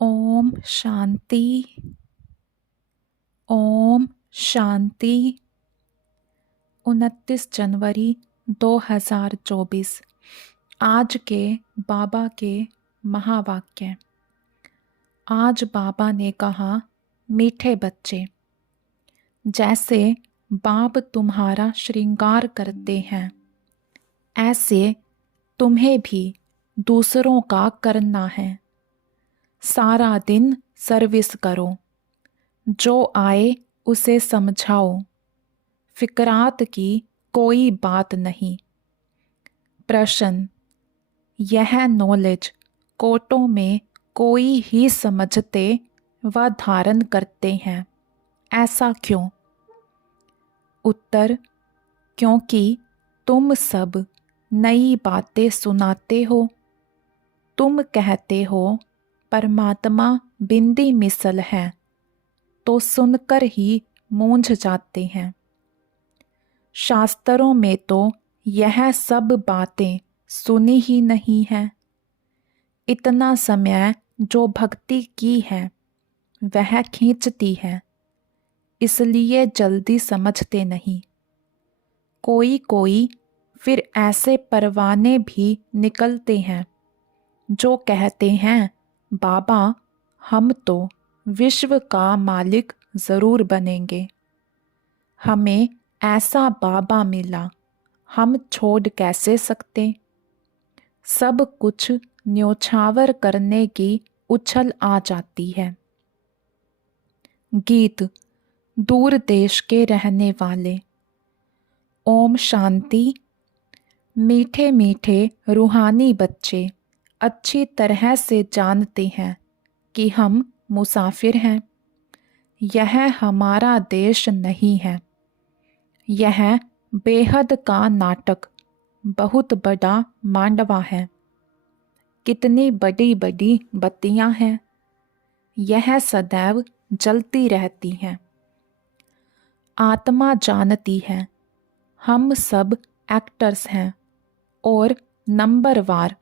ओम शांति। ओम शांति। 29 जनवरी 2024। आज के बाबा के महावाक्य। आज बाबा ने कहा, मीठे बच्चे, जैसे बाप तुम्हारा श्रृंगार करते हैं, ऐसे तुम्हें भी दूसरों का करना है। सारा दिन सर्विस करो, जो आए उसे समझाओ, फिकरात की कोई बात नहीं। प्रश्न, यह नॉलेज कोटों में कोई ही समझते व धारण करते हैं, ऐसा क्यों? उत्तर, क्योंकि तुम सब नई बातें सुनाते हो। तुम कहते हो परमात्मा बिंदी मिसल है, तो सुनकर ही मूंझ जाते हैं। शास्त्रों में तो यह सब बातें सुनी ही नहीं है। इतना समय जो भक्ति की है वह खींचती है, इसलिए जल्दी समझते नहीं। कोई कोई फिर ऐसे परवाने भी निकलते हैं जो कहते हैं, बाबा हम तो विश्व का मालिक ज़रूर बनेंगे। हमें ऐसा बाबा मिला, हम छोड़ कैसे सकते? सब कुछ न्योछावर करने की उछल आ जाती है। गीत, दूर देश के रहने वाले। ओम शांति। मीठे मीठे रूहानी बच्चे अच्छी तरह से जानते हैं कि हम मुसाफिर हैं। यह हमारा देश नहीं है। यह बेहद का नाटक बहुत बड़ा मांडवा है। कितनी बड़ी बड़ी बत्तियां हैं, यह सदैव जलती रहती हैं। आत्मा जानती है हम सब एक्टर्स हैं और नंबरवार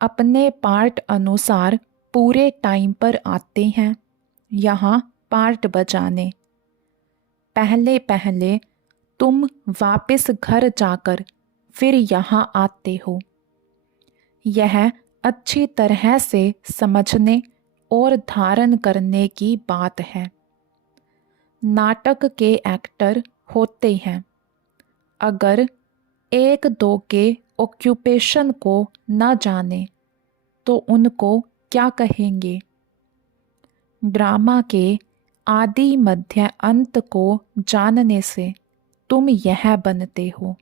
अपने पार्ट अनुसार पूरे टाइम पर आते हैं यहाँ पार्ट बजाने। पहले पहले तुम वापस घर जाकर फिर यहाँ आते हो। यह अच्छी तरह से समझने और धारण करने की बात है। नाटक के एक्टर होते हैं। अगर एक दो के ऑक्यूपेशन को न जाने तो उनको क्या कहेंगे? ड्रामा के आदि मध्य अंत को जानने से तुम यह बनते हो,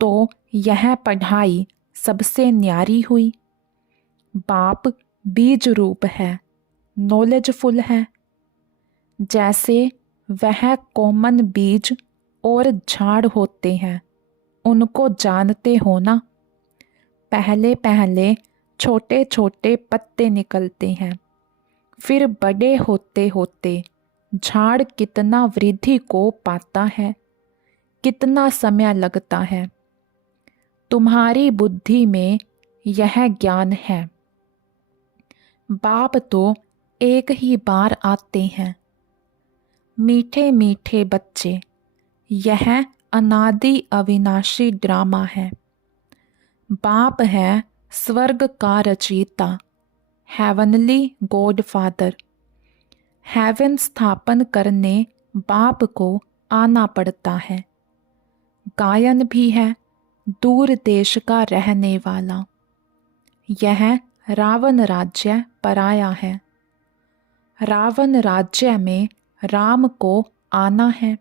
तो यह पढ़ाई सबसे न्यारी हुई। बाप बीज रूप है, नॉलेजफुल है। जैसे वह कॉमन बीज और झाड़ होते हैं, उनको जानते हो ना। पहले पहले छोटे छोटे पत्ते निकलते हैं, फिर बड़े होते होते झाड़ कितना वृद्धि को पाता है, कितना समय लगता है। तुम्हारी बुद्धि में यह ज्ञान है। बाप तो एक ही बार आते हैं। मीठे मीठे बच्चे, यह अनादि अविनाशी ड्रामा है। बाप है स्वर्ग का रचयिता, हेवनली गॉड फादर। हेवन स्थापन करने बाप को आना पड़ता है। गायन भी है दूर देश का रहने वाला। यह रावण राज्य पराया है। रावण राज्य में राम को आना है।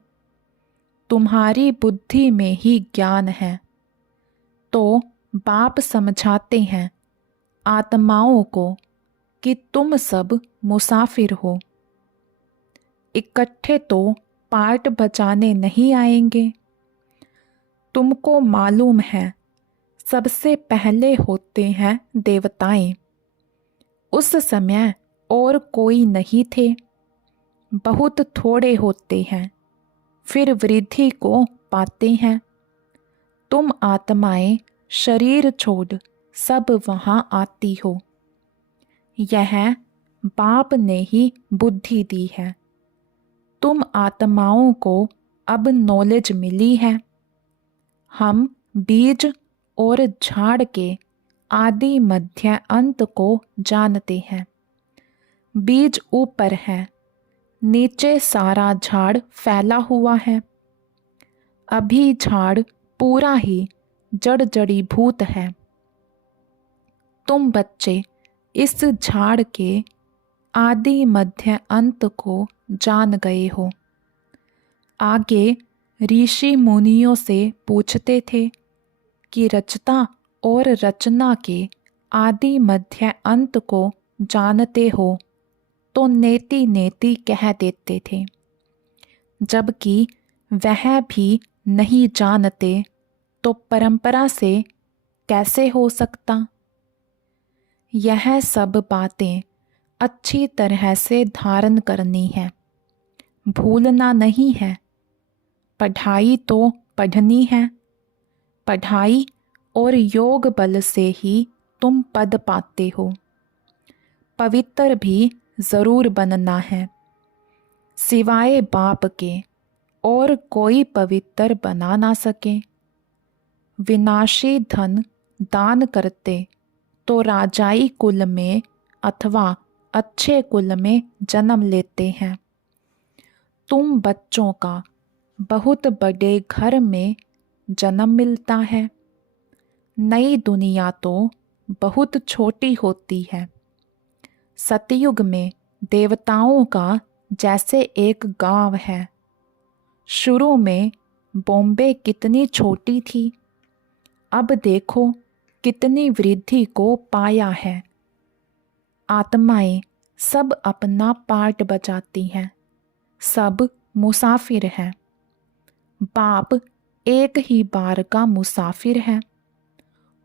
तुम्हारी बुद्धि में ही ज्ञान है, तो बाप समझाते हैं आत्माओं को कि तुम सब मुसाफिर हो। इकट्ठे तो पार्ट बजाने नहीं आएंगे। तुमको मालूम है सबसे पहले होते हैं देवताएं। उस समय और कोई नहीं थे, बहुत थोड़े होते हैं, फिर वृद्धि को पाते हैं। तुम आत्माएं शरीर छोड़ सब वहाँ आती हो। यह बाप ने ही बुद्धि दी है। तुम आत्माओं को अब नॉलेज मिली है। हम बीज और झाड़ के आदि मध्य अंत को जानते हैं। बीज ऊपर है, नीचे सारा झाड़ फैला हुआ है। अभी झाड़ पूरा ही जड़ जड़ीभूत है। तुम बच्चे इस झाड़ के आदि मध्य अंत को जान गए हो। आगे ऋषि मुनियों से पूछते थे कि रचता और रचना के आदि मध्य अंत को जानते हो, तो नेति नेति कह देते थे। जबकि वह भी नहीं जानते तो परंपरा से कैसे हो सकता। यह सब बातें अच्छी तरह से धारण करनी है, भूलना नहीं है। पढ़ाई तो पढ़नी है। पढ़ाई और योग बल से ही तुम पद पाते हो। पवित्र भी जरूर बनना है। सिवाय बाप के और कोई पवित्र बना ना सके। विनाशी धन दान करते तो राजाई कुल में अथवा अच्छे कुल में जन्म लेते हैं। तुम बच्चों का बहुत बड़े घर में जन्म मिलता है। नई दुनिया तो बहुत छोटी होती है। सतयुग में देवताओं का जैसे एक गांव है। शुरू में बॉम्बे कितनी छोटी थी, अब देखो कितनी वृद्धि को पाया है। आत्माएं सब अपना पार्ट बजाती हैं, सब मुसाफिर हैं। बाप एक ही बार का मुसाफिर है।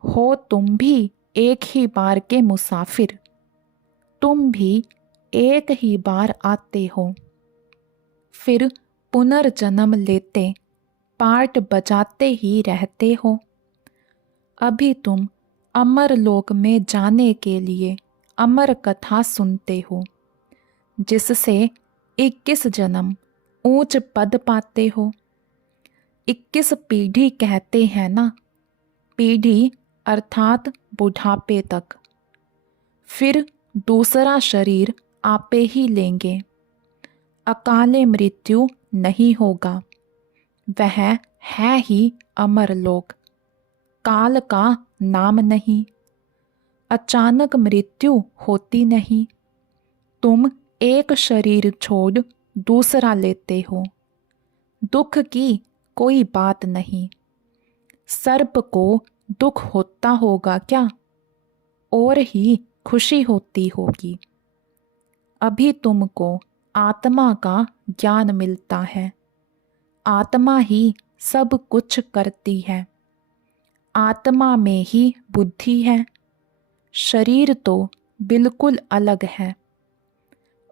हो तुम भी एक ही बार के मुसाफिर। तुम भी एक ही बार आते हो, फिर पुनर्जन्म लेते पार्ट बजाते ही रहते हो। अभी तुम अमर लोक में जाने के लिए अमर कथा सुनते हो, जिससे 21 जन्म ऊंच पद पाते हो। 21 पीढ़ी कहते हैं ना, पीढ़ी अर्थात बुढ़ापे तक। फिर दूसरा शरीर आपे ही लेंगे। अकाले मृत्यु नहीं होगा। वह है ही अमर लोक। काल का नाम नहीं। अचानक मृत्यु होती नहीं। तुम एक शरीर छोड़ दूसरा लेते हो। दुख की कोई बात नहीं। सर्प को दुख होता होगा क्या? और ही खुशी होती होगी। अभी तुमको आत्मा का ज्ञान मिलता है। आत्मा ही सब कुछ करती है। आत्मा में ही बुद्धि है। शरीर तो बिल्कुल अलग है।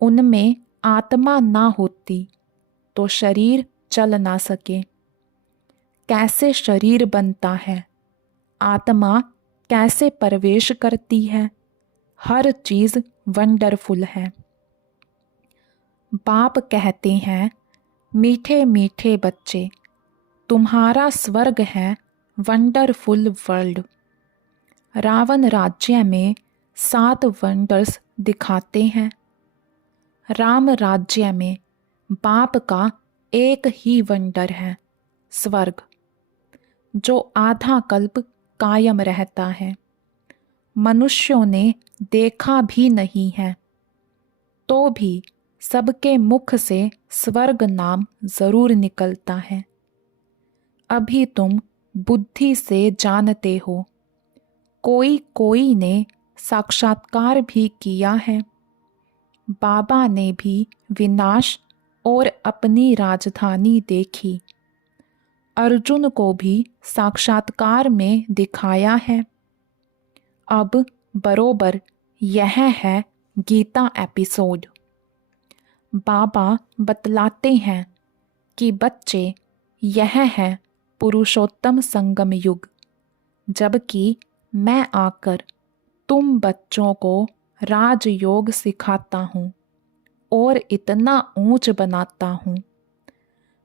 उनमें आत्मा ना होती तो शरीर चल ना सके। कैसे शरीर बनता है, आत्मा कैसे प्रवेश करती है, हर चीज़ वंडरफुल है। बाप कहते हैं, मीठे मीठे बच्चे, तुम्हारा स्वर्ग है वंडरफुल वर्ल्ड। रावण राज्य में 7 वंडर्स दिखाते हैं। राम राज्य में बाप का एक ही वंडर है, स्वर्ग, जो आधा कल्प कायम रहता है। मनुष्यों ने देखा भी नहीं है, तो भी सबके मुख से स्वर्ग नाम जरूर निकलता है। अभी तुम बुद्धि से जानते हो। कोई कोई ने साक्षात्कार भी किया है। बाबा ने भी विनाश और अपनी राजधानी देखी। अर्जुन को भी साक्षात्कार में दिखाया है। अब बरोबर यह है गीता एपिसोड। बाबा बतलाते हैं कि बच्चे, यह है पुरुषोत्तम संगम युग, जबकि मैं आकर तुम बच्चों को राजयोग सिखाता हूँ और इतना ऊंच बनाता हूँ।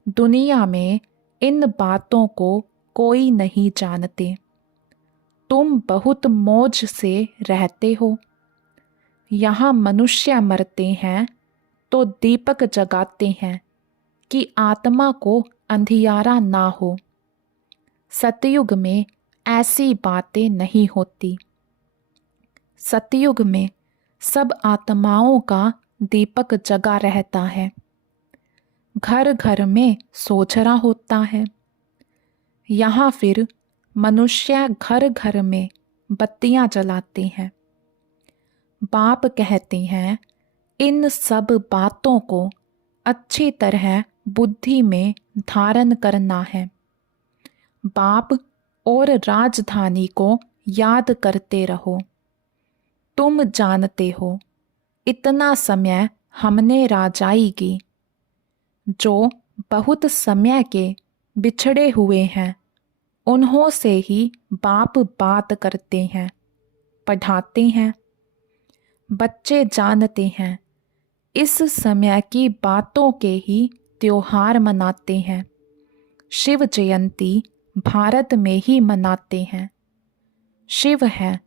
दुनिया में इन बातों को कोई नहीं जानते। तुम बहुत मौज से रहते हो। यहाँ मनुष्य मरते हैं तो दीपक जगाते हैं कि आत्मा को अंधियारा ना हो। सतयुग में ऐसी बातें नहीं होती। सतयुग में सब आत्माओं का दीपक जगा रहता है। घर घर में सोचरा होता है। यहाँ फिर मनुष्य घर घर में बत्तियां जलाते हैं। बाप कहते हैं इन सब बातों को अच्छी तरह बुद्धि में धारण करना है। बाप और राजधानी को याद करते रहो। तुम जानते हो इतना समय हमने राजाई की। जो बहुत समय के बिछड़े हुए हैं उन्हों से ही बाप बात करते हैं, पढ़ाते हैं। बच्चे जानते हैं इस समय की बातों के ही त्योहार मनाते हैं। शिव जयंती भारत में ही मनाते हैं। शिव है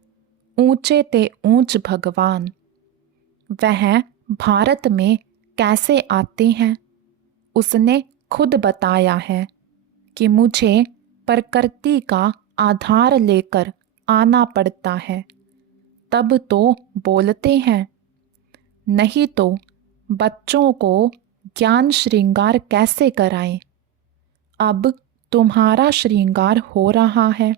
ऊंचे ते ऊंच भगवान। वह भारत में कैसे आते हैं उसने खुद बताया है कि मुझे प्रकृति का आधार लेकर आना पड़ता है, तब तो बोलते हैं। नहीं तो बच्चों को ज्ञान श्रृंगार कैसे कराएं? अब तुम्हारा श्रृंगार हो रहा है,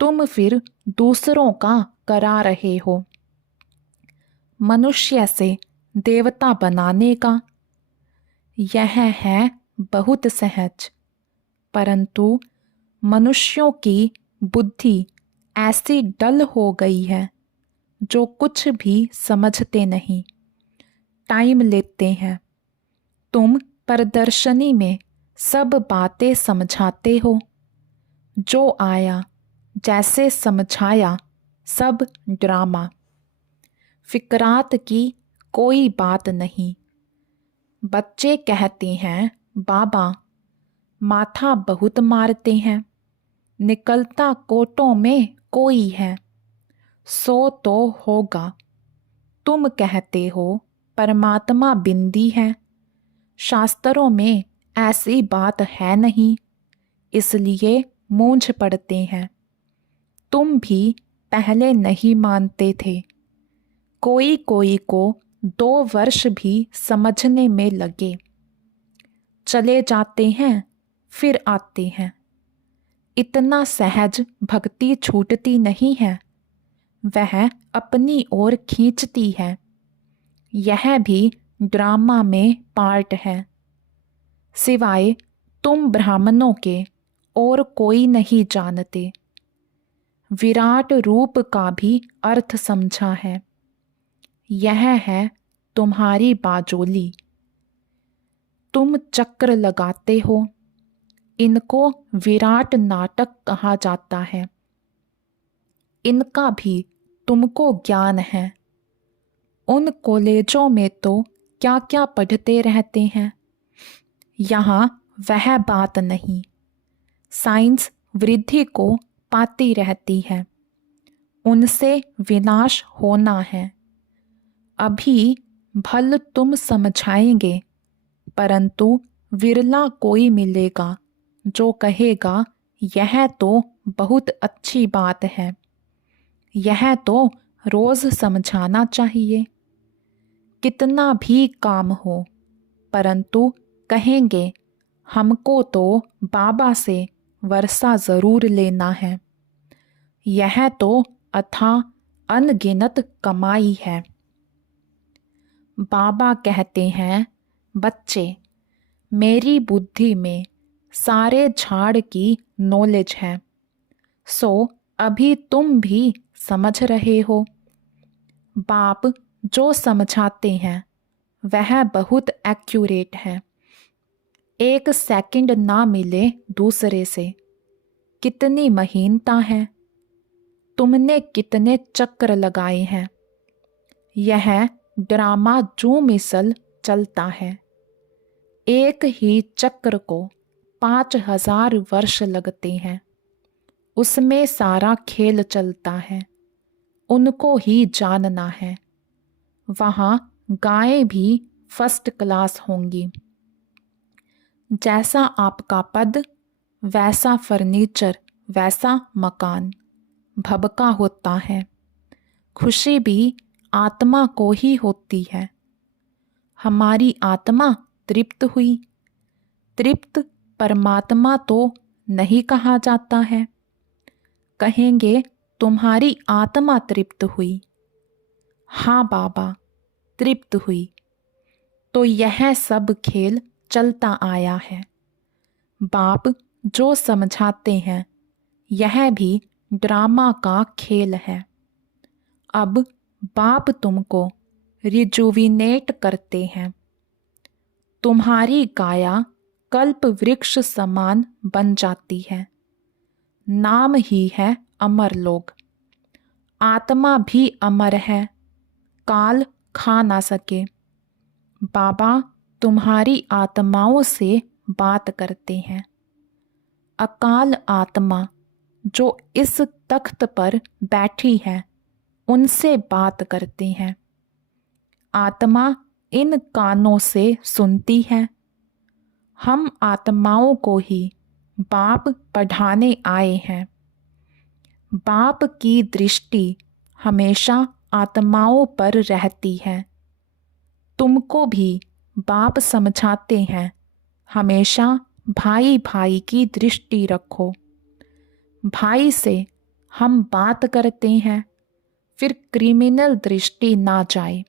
तुम फिर दूसरों का करा रहे हो। मनुष्य से देवता बनाने का यह है बहुत सहज, परंतु मनुष्यों की बुद्धि ऐसी डल हो गई है जो कुछ भी समझते नहीं, टाइम लेते हैं। तुम प्रदर्शनी में सब बातें समझाते हो। जो आया जैसे समझाया, सब ड्रामा। फिक्रात की कोई बात नहीं। बच्चे कहते हैं बाबा माथा बहुत मारते हैं, निकलता कोटों में कोई है, सो तो होगा। तुम कहते हो परमात्मा बिंदी है, शास्त्रों में ऐसी बात है नहीं, इसलिए मूंझ पड़ते हैं। तुम भी पहले नहीं मानते थे। कोई कोई को 2 वर्ष भी समझने में लगे। चले जाते हैं फिर आते हैं। इतना सहज भक्ति छूटती नहीं है, वह अपनी ओर खींचती है। यह भी ड्रामा में पार्ट है। सिवाय तुम ब्राह्मणों के और कोई नहीं जानते। विराट रूप का भी अर्थ समझा है। यह है तुम्हारी बाजोली। तुम चक्र लगाते हो, इनको विराट नाटक कहा जाता है। इनका भी तुमको ज्ञान है। उन कॉलेजों में तो क्या क्या पढ़ते रहते हैं, यहाँ वह बात नहीं। साइंस वृद्धि को पाती रहती है, उनसे विनाश होना है। अभी भल तुम समझाएंगे, परंतु विरला कोई मिलेगा जो कहेगा यह तो बहुत अच्छी बात है, यह तो रोज समझाना चाहिए। कितना भी काम हो, परंतु कहेंगे हमको तो बाबा से वर्षा जरूर लेना है। यह तो अथाह अनगिनत कमाई है। बाबा कहते हैं बच्चे, मेरी बुद्धि में सारे झाड़ की नॉलेज है, सो अभी तुम भी समझ रहे हो। बाप जो समझाते हैं वह बहुत एक्यूरेट है। 1 सेकंड ना मिले दूसरे से। कितनी महीनता है। तुमने कितने चक्र लगाए हैं। यह ड्रामा जो मिसल चलता है। एक ही चक्र को 5000 वर्ष लगते हैं। उसमें सारा खेल चलता है, उनको ही जानना है। वहाँ गायें भी फर्स्ट क्लास होंगी। जैसा आपका पद वैसा फर्नीचर, वैसा मकान। भबका होता है। खुशी भी आत्मा को ही होती है। हमारी आत्मा तृप्त हुई। तृप्त परमात्मा तो नहीं कहा जाता है। कहेंगे तुम्हारी आत्मा तृप्त हुई। हाँ बाबा, तृप्त हुई। तो यह सब खेल चलता आया है। बाप जो समझाते हैं यह भी ड्रामा का खेल है। अब बाप तुमको रिजुविनेट करते हैं। तुम्हारी काया कल्प वृक्ष समान बन जाती है। नाम ही है अमर लोग। आत्मा भी अमर है, काल खा ना सके। बाबा तुम्हारी आत्माओं से बात करते हैं। अकाल आत्मा जो इस तख्त पर बैठी है उनसे बात करते हैं। आत्मा इन कानों से सुनती है। हम आत्माओं को ही बाप पढ़ाने आए हैं। बाप की दृष्टि हमेशा आत्माओं पर रहती है। तुमको भी बाप समझाते हैं, हमेशा भाई भाई की दृष्टि रखो। भाई से हम बात करते हैं, फिर क्रिमिनल दृष्टि ना जाए।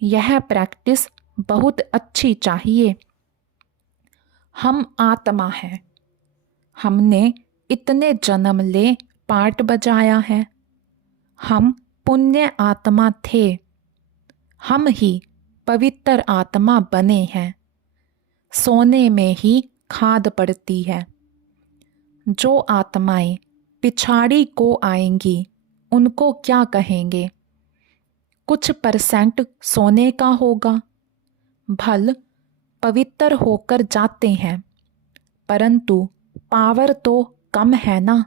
यह प्रैक्टिस बहुत अच्छी चाहिए। हम आत्मा हैं। हमने इतने जन्म ले पार्ट बजाया है। हम पुण्य आत्मा थे। हम ही पवित्र आत्मा बने हैं। सोने में ही खाद पड़ती है। जो आत्माएं पिछाड़ी को आएंगी उनको क्या कहेंगे? कुछ परसेंट सोने का होगा। भल पवित्र होकर जाते हैं, परंतु पावर तो कम है ना।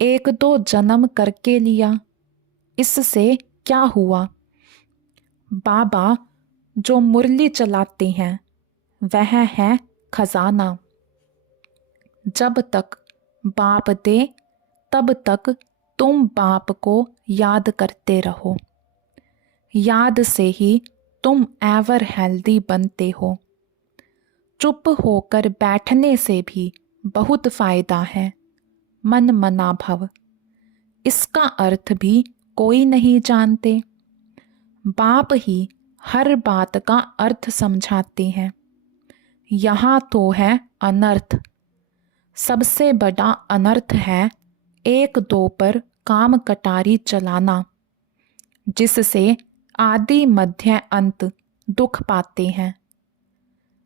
एक दो जन्म करके लिया, इससे क्या हुआ? बाबा जो मुरली चलाते हैं वह है खजाना। जब तक बाप दे तब तक तुम बाप को याद करते रहो। याद से ही तुम एवर हेल्दी बनते हो। चुप होकर बैठने से भी बहुत फायदा है। मन मना भव, इसका अर्थ भी कोई नहीं जानते। बाप ही हर बात का अर्थ समझाते हैं। यहाँ तो है अनर्थ। सबसे बड़ा अनर्थ है एक दो पर काम कटारी चलाना, जिससे आदि मध्य अंत दुख पाते हैं।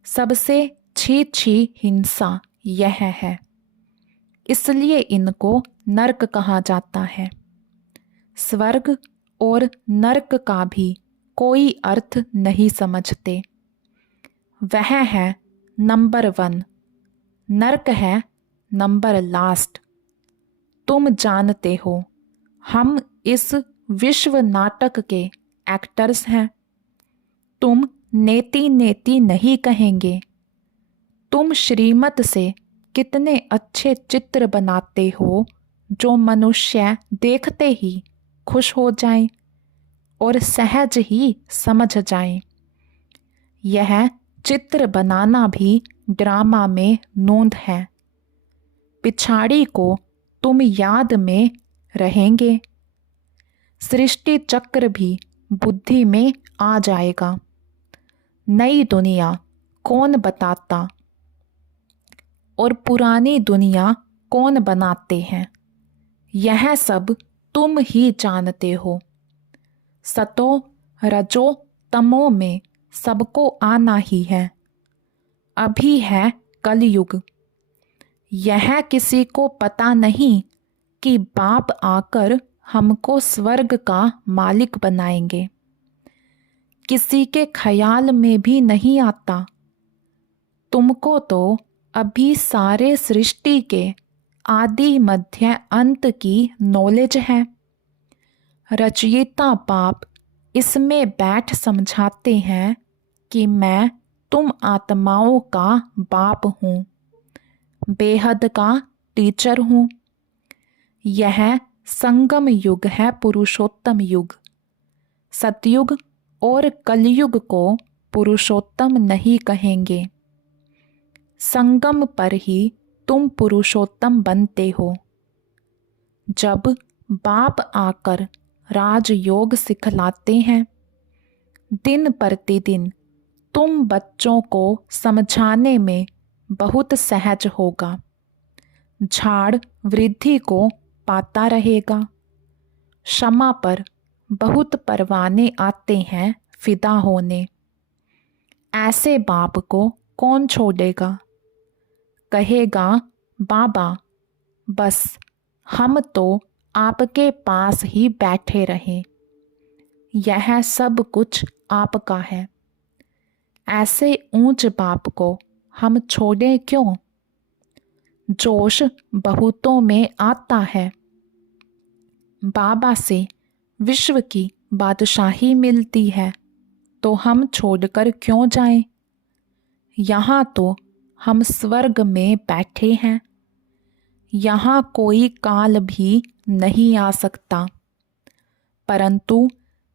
सबसे छी हिंसा यह है, इसलिए इनको नरक कहा जाता है। स्वर्ग और नरक का भी कोई अर्थ नहीं समझते। वह है नंबर 1, नरक है नंबर लास्ट। तुम जानते हो हम इस विश्व नाटक के एक्टर्स हैं। तुम नेति नेति नहीं कहेंगे। तुम श्रीमत से कितने अच्छे चित्र बनाते हो जो मनुष्य देखते ही खुश हो जाएं और सहज ही समझ जाएं। यह चित्र बनाना भी ड्रामा में नोंद है। पिछाड़ी को तुम याद में रहेंगे। सृष्टि चक्र भी बुद्धि में आ जाएगा। नई दुनिया कौन बताता और पुरानी दुनिया कौन बनाते हैं, यह सब तुम ही जानते हो। सतो रजो तमो में सबको आना ही है। अभी है कलयुग। यह किसी को पता नहीं कि बाप आकर हमको स्वर्ग का मालिक बनाएंगे। किसी के ख्याल में भी नहीं आता। तुमको तो अभी सारे सृष्टि के आदि मध्य अंत की नॉलेज है। रचयिता बाप इसमें बैठ समझाते हैं कि मैं तुम आत्माओं का बाप हूँ, बेहद का टीचर हूँ। यह संगम युग है, पुरुषोत्तम युग। सतयुग और कलयुग को पुरुषोत्तम नहीं कहेंगे। संगम पर ही तुम पुरुषोत्तम बनते हो। जब बाप आकर राजयोग सिखलाते हैं, दिन प्रतिदिन तुम बच्चों को समझाने में बहुत सहज होगा। झाड़ वृद्धि को पाता रहेगा। क्षमा पर बहुत परवाने आते हैं फिदा होने। ऐसे बाप को कौन छोड़ेगा? कहेगा बाबा बस हम तो आपके पास ही बैठे रहें, यह सब कुछ आपका है। ऐसे ऊंच बाप को हम छोड़ें क्यों? जोश बहुतों में आता है। बाबा से विश्व की बादशाही मिलती है तो हम छोड़कर क्यों जाएं? यहाँ तो हम स्वर्ग में बैठे हैं। यहाँ कोई काल भी नहीं आ सकता, परंतु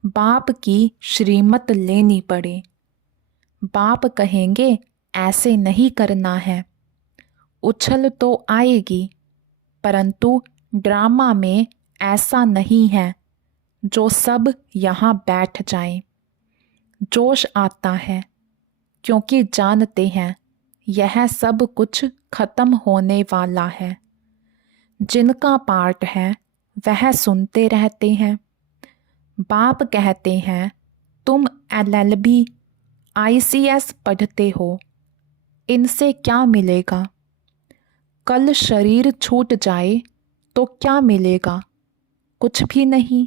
बाप की श्रीमत लेनी पड़े। बाप कहेंगे ऐसे नहीं करना है। उछल तो आएगी, परंतु ड्रामा में ऐसा नहीं है जो सब यहाँ बैठ जाएं। जोश आता है क्योंकि जानते हैं यह सब कुछ खत्म होने वाला है। जिनका पार्ट है वह सुनते रहते हैं। बाप कहते हैं तुम LLB ICS पढ़ते हो, इनसे क्या मिलेगा? कल शरीर छूट जाए तो क्या मिलेगा? कुछ भी नहीं।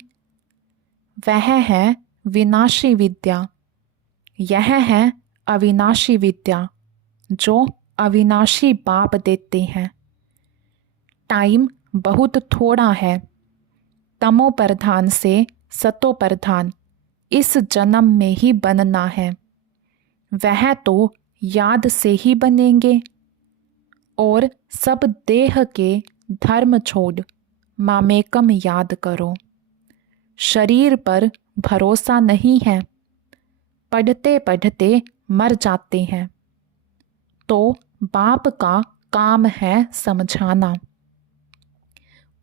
वह है विनाशी विद्या, यह है अविनाशी विद्या जो अविनाशी बाप देते हैं। टाइम बहुत थोड़ा है। तमो प्रधान से सतो प्रधान इस जन्म में ही बनना है। वह तो याद से ही बनेंगे। और सब देह के धर्म छोड़ मामेकम याद करो। शरीर पर भरोसा नहीं है। पढ़ते पढ़ते मर जाते हैं। तो बाप का काम है समझाना।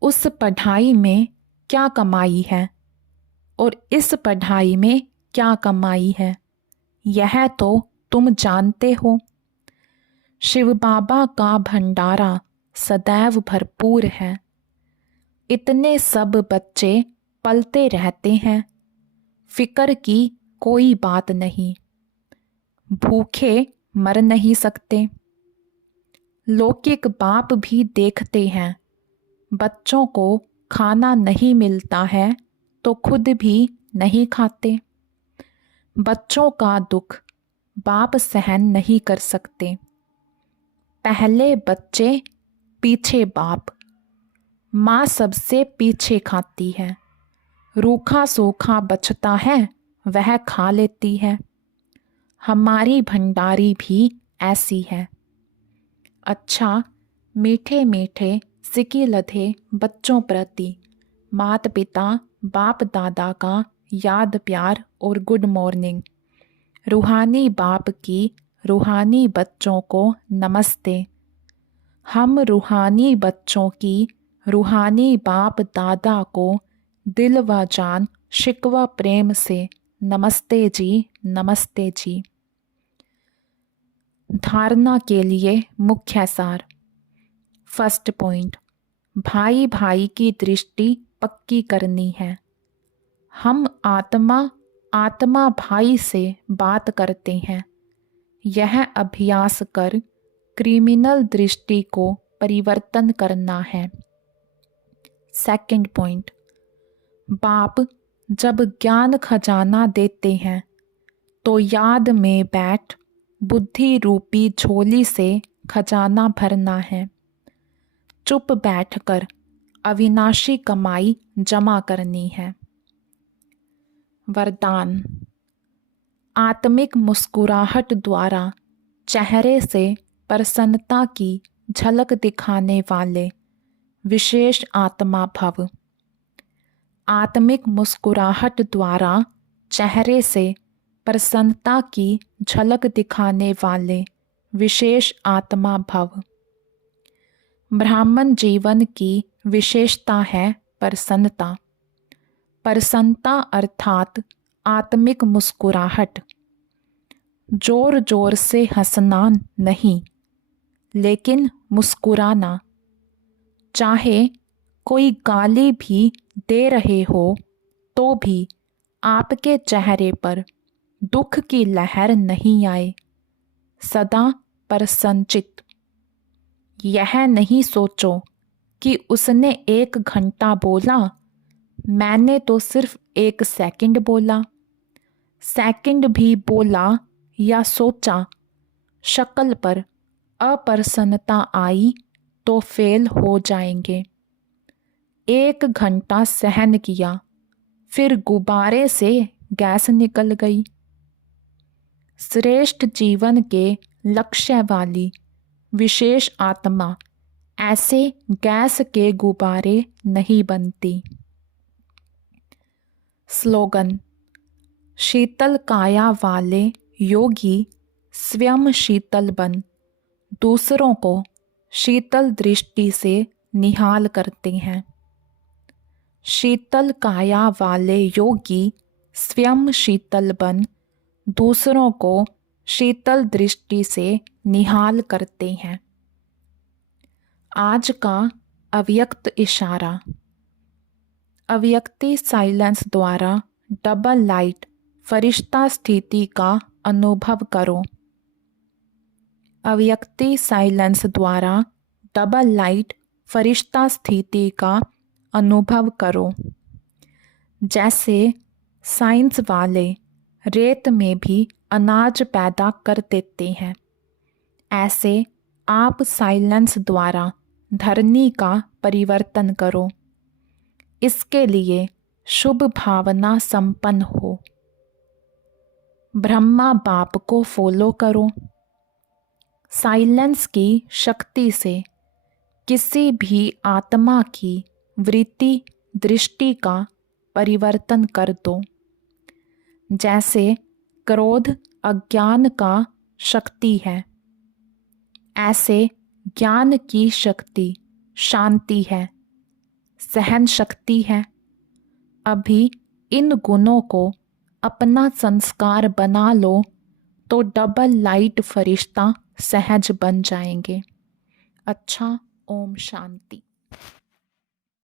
उस पढ़ाई में क्या कमाई है और इस पढ़ाई में क्या कमाई है, यह तो तुम जानते हो। शिव बाबा का भंडारा सदैव भरपूर है। इतने सब बच्चे पलते रहते हैं। फिक्र की कोई बात नहीं। भूखे मर नहीं सकते। लौकिक बाप भी देखते हैं बच्चों को खाना नहीं मिलता है तो खुद भी नहीं खाते। बच्चों का दुख बाप सहन नहीं कर सकते। पहले बच्चे पीछे बाप। माँ सबसे पीछे खाती है। रूखा सूखा बचता है वह खा लेती है। हमारी भंडारी भी ऐसी है। अच्छा, मीठे मीठे सिकी लधे बच्चों प्रति माता पिता बाप दादा का याद प्यार और गुड मॉर्निंग। रूहानी बाप की रूहानी बच्चों को नमस्ते। हम रूहानी बच्चों की रूहानी बाप दादा को दिल व जान शिकवा प्रेम से नमस्ते जी, नमस्ते जी। धारणा के लिए मुख्य सार। फर्स्ट पॉइंट, भाई भाई की दृष्टि पक्की करनी है। हम आत्मा भाई से बात करते हैं। यह अभ्यास कर क्रिमिनल दृष्टि को परिवर्तन करना है। सेकंड पॉइंट, बाप जब ज्ञान खजाना देते हैं तो याद में बैठ बुद्धि रूपी झोली से खजाना भरना है। चुप बैठकर अविनाशी कमाई जमा करनी है। वरदान। आत्मिक मुस्कुराहट द्वारा चेहरे से प्रसन्नता की झलक दिखाने वाले विशेष आत्मा भव। आत्मिक मुस्कुराहट द्वारा चेहरे से प्रसन्नता की झलक दिखाने वाले विशेष आत्मा भव। ब्राह्मण जीवन की विशेषता है प्रसन्नता। प्रसन्नता अर्थात आत्मिक मुस्कुराहट। जोर जोर से हंसना नहीं, लेकिन मुस्कुराना। चाहे कोई गाली भी दे रहे हो तो भी आपके चेहरे पर दुख की लहर नहीं आए। सदा प्रसन्नचित्त। यह नहीं सोचो कि उसने 1 घंटा बोला, मैंने तो सिर्फ 1 सेकंड बोला। सेकंड भी बोला या सोचा, शक्ल पर अप्रसन्नता आई तो फेल हो जाएंगे। 1 घंटा सहन किया, फिर गुब्बारे से गैस निकल गई। श्रेष्ठ जीवन के लक्ष्य वाली विशेष आत्मा ऐसे गैस के गुब्बारे नहीं बनती। स्लोगन। शीतल काया वाले योगी स्वयं शीतल बन दूसरों को शीतल दृष्टि से निहाल करते हैं। शीतल काया वाले योगी स्वयं शीतल बन दूसरों को शीतल दृष्टि से निहाल करते हैं। आज का अव्यक्त इशारा। अव्यक्ति साइलेंस द्वारा डबल लाइट फरिश्ता स्थिति का अनुभव करो। अव्यक्ति साइलेंस द्वारा डबल लाइट फरिश्ता स्थिति का अनुभव करो। जैसे साइंस वाले रेत में भी अनाज पैदा कर देते हैं, ऐसे आप साइलेंस द्वारा धरनी का परिवर्तन करो। इसके लिए शुभ भावना संपन्न हो। ब्रह्मा बाप को फॉलो करो। साइलेंस की शक्ति से किसी भी आत्मा की वृत्ति दृष्टि का परिवर्तन कर दो। जैसे क्रोध अज्ञान का शक्ति है, ऐसे ज्ञान की शक्ति शांति है, सहन शक्ति है। अभी इन गुणों को अपना संस्कार बना लो तो डबल लाइट फरिश्ता सहज बन जाएंगे। अच्छा, ओम शांति।